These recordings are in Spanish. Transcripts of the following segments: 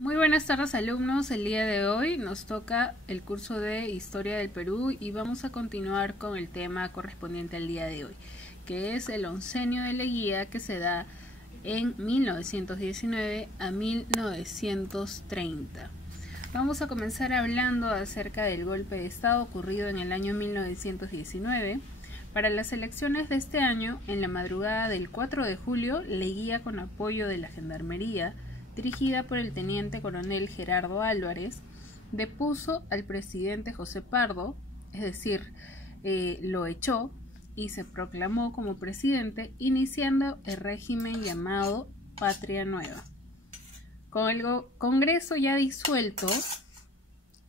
Muy buenas tardes, alumnos. El día de hoy nos toca el curso de Historia del Perú y vamos a continuar con el tema correspondiente al día de hoy, que es el oncenio de Leguía, que se da en 1919 a 1930. Vamos a comenzar hablando acerca del golpe de Estado ocurrido en el año 1919. Para las elecciones de este año, en la madrugada del 4 de julio, Leguía, con apoyo de la Gendarmería, dirigida por el teniente coronel Gerardo Álvarez, depuso al presidente José Pardo, es decir, lo echó y se proclamó como presidente, iniciando el régimen llamado Patria Nueva. Con el Congreso ya disuelto,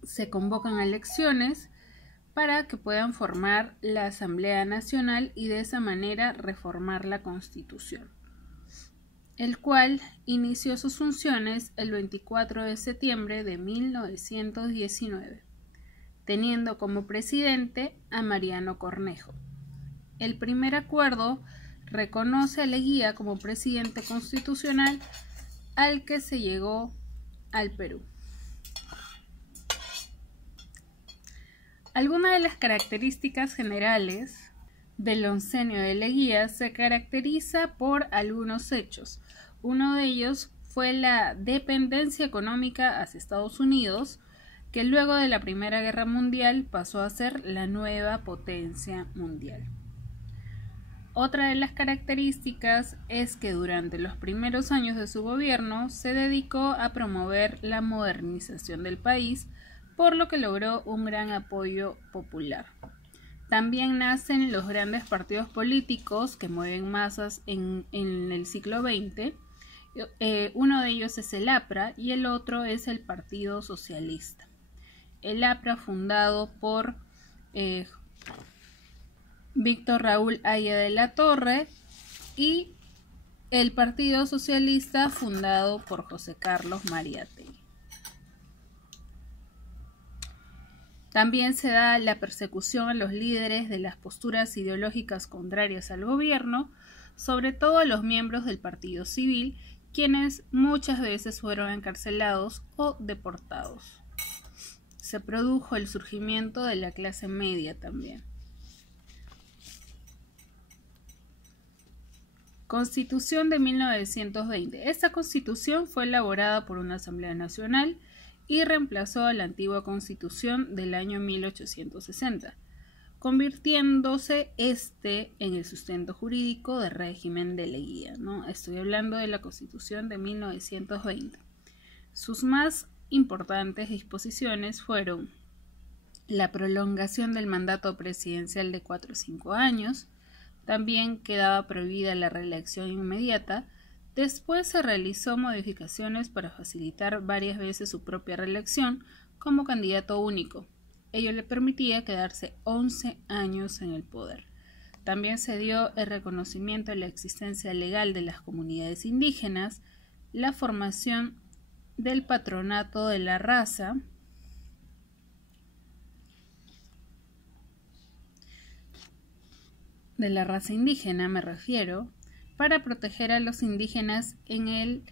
se convocan elecciones para que puedan formar la Asamblea Nacional y de esa manera reformar la Constitución, el cual inició sus funciones el 24 de septiembre de 1919, teniendo como presidente a Mariano Cornejo. El primer acuerdo reconoce a Leguía como presidente constitucional al que se llegó al Perú. Algunas de las características generales del oncenio de Leguía se caracteriza por algunos hechos. Uno de ellos fue la dependencia económica hacia Estados Unidos, que luego de la Primera Guerra Mundial pasó a ser la nueva potencia mundial. Otra de las características es que durante los primeros años de su gobierno se dedicó a promover la modernización del país, por lo que logró un gran apoyo popular. También nacen los grandes partidos políticos que mueven masas en el siglo XX. Uno de ellos es el APRA y el otro es el Partido Socialista. El APRA, fundado por Víctor Raúl Haya de la Torre, y el Partido Socialista, fundado por José Carlos Mariátegui. También se da la persecución a los líderes de las posturas ideológicas contrarias al gobierno, sobre todo a los miembros del Partido Civil, quienes muchas veces fueron encarcelados o deportados. Se produjo el surgimiento de la clase media también. Constitución de 1920. Esta constitución fue elaborada por una Asamblea Nacional y reemplazó a la antigua Constitución del año 1860, convirtiéndose en el sustento jurídico del régimen de Leguía, ¿no? Estoy hablando de la Constitución de 1920. Sus más importantes disposiciones fueron la prolongación del mandato presidencial de 4 o 5 años, también quedaba prohibida la reelección inmediata. Después se realizó modificaciones para facilitar varias veces su propia reelección como candidato único. Ello le permitía quedarse 11 años en el poder. También se dio el reconocimiento de la existencia legal de las comunidades indígenas, la formación del patronato de la raza, indígena me refiero, para proteger a los indígenas en el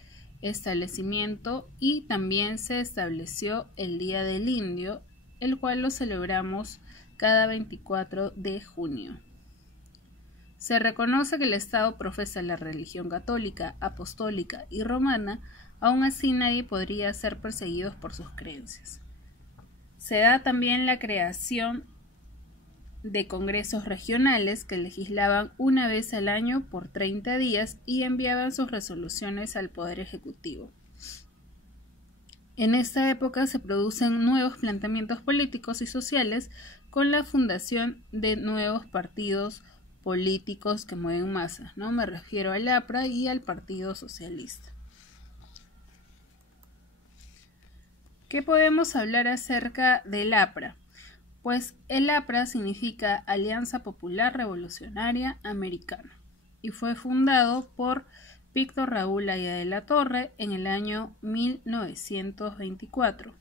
establecimiento, y también se estableció el Día del Indio, el cual lo celebramos cada 24 de junio. Se reconoce que el Estado profesa la religión católica, apostólica y romana, aún así nadie podría ser perseguido por sus creencias. Se da también la creación de congresos regionales que legislaban una vez al año por 30 días y enviaban sus resoluciones al Poder Ejecutivo. En esta época se producen nuevos planteamientos políticos y sociales con la fundación de nuevos partidos políticos que mueven masas, ¿no? Me refiero al APRA y al Partido Socialista. ¿Qué podemos hablar acerca del APRA? Pues el APRA significa Alianza Popular Revolucionaria Americana y fue fundado por Víctor Raúl Haya de la Torre en el año 1924.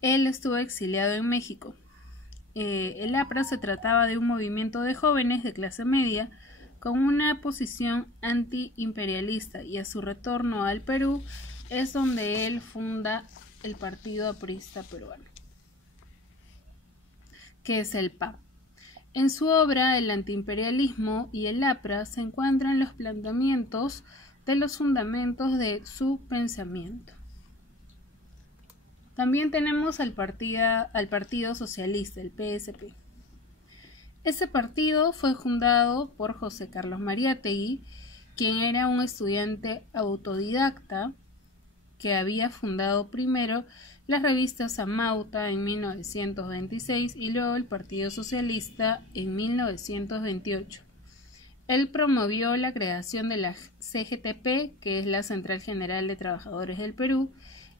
Él estuvo exiliado en México. El APRA se trataba de un movimiento de jóvenes de clase media con una posición antiimperialista, y a su retorno al Perú es donde él funda el Partido Aprista Peruano, que es el PAP. En su obra El antiimperialismo y el APRA se encuentran los planteamientos de los fundamentos de su pensamiento. También tenemos al Partido Socialista, el PSP. Ese partido fue fundado por José Carlos Mariátegui, quien era un estudiante autodidacta que había fundado primero las revistas Amauta en 1926 y luego el Partido Socialista en 1928. Él promovió la creación de la CGTP, que es la Central General de Trabajadores del Perú,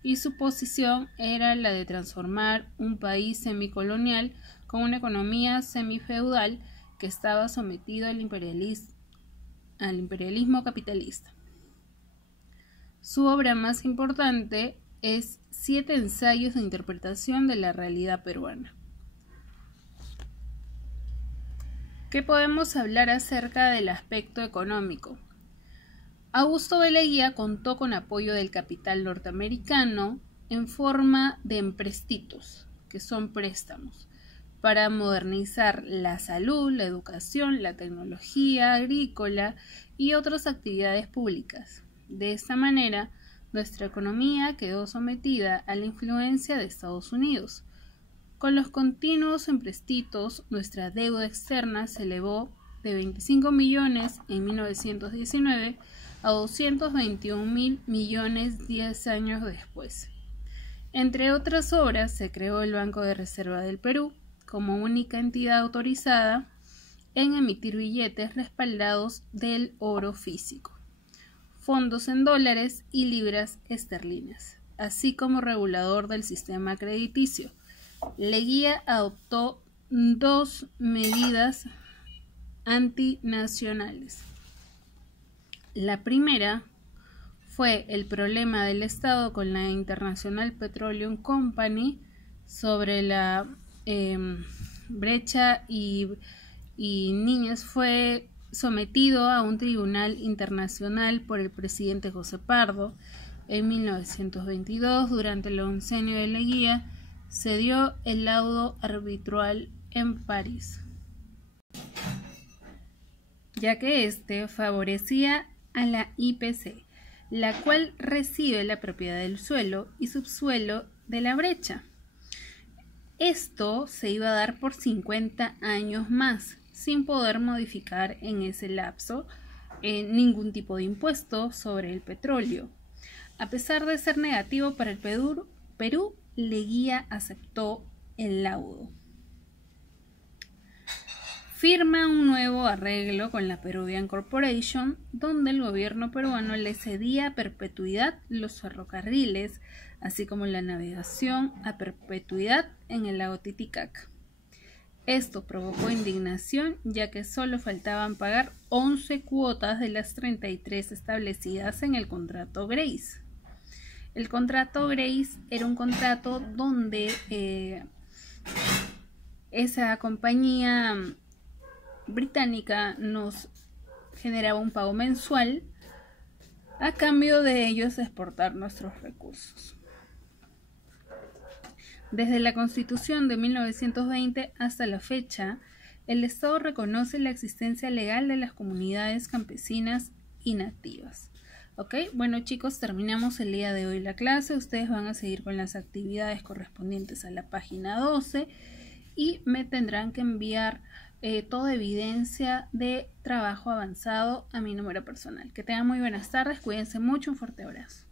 y su posición era la de transformar un país semicolonial con una economía semifeudal que estaba sometido al imperialismo capitalista. Su obra más importante es 7 ensayos de interpretación de la realidad peruana. ¿Qué podemos hablar acerca del aspecto económico? Augusto B. Leguía contó con apoyo del capital norteamericano en forma de emprestitos, que son préstamos, para modernizar la salud, la educación, la tecnología agrícola y otras actividades públicas. De esta manera, nuestra economía quedó sometida a la influencia de Estados Unidos. Con los continuos emprestitos, nuestra deuda externa se elevó de 25 millones en 1919 a 221.000 millones 10 años después. Entre otras obras, se creó el Banco de Reserva del Perú como única entidad autorizada en emitir billetes respaldados del oro físico, fondos en dólares y libras esterlinas, así como regulador del sistema crediticio. Leguía adoptó 2 medidas antinacionales. La primera fue el problema del Estado con la International Petroleum Company sobre la brecha y Niñez. Fue sometido a un tribunal internacional por el presidente José Pardo en 1922. Durante el oncenio de Leguía se dio el laudo arbitral en París, ya que este favorecía a la IPC, la cual recibe la propiedad del suelo y subsuelo de la brecha. Esto se iba a dar por 50 años más, sin poder modificar en ese lapso ningún tipo de impuesto sobre el petróleo. A pesar de ser negativo para el Perú, Leguía aceptó el laudo. Firma un nuevo arreglo con la Peruvian Corporation, donde el gobierno peruano le cedía a perpetuidad los ferrocarriles, así como la navegación a perpetuidad en el lago Titicaca. Esto provocó indignación, ya que solo faltaban pagar 11 cuotas de las 33 establecidas en el contrato Grace. El contrato Grace era un contrato donde esa compañía británica nos generaba un pago mensual a cambio de ellos exportar nuestros recursos. Desde la Constitución de 1920 hasta la fecha, el Estado reconoce la existencia legal de las comunidades campesinas y nativas. ¿Ok? Bueno, chicos, terminamos el día de hoy la clase. Ustedes van a seguir con las actividades correspondientes a la página 12 y me tendrán que enviar toda evidencia de trabajo avanzado a mi número personal. Que tengan muy buenas tardes, cuídense mucho, un fuerte abrazo.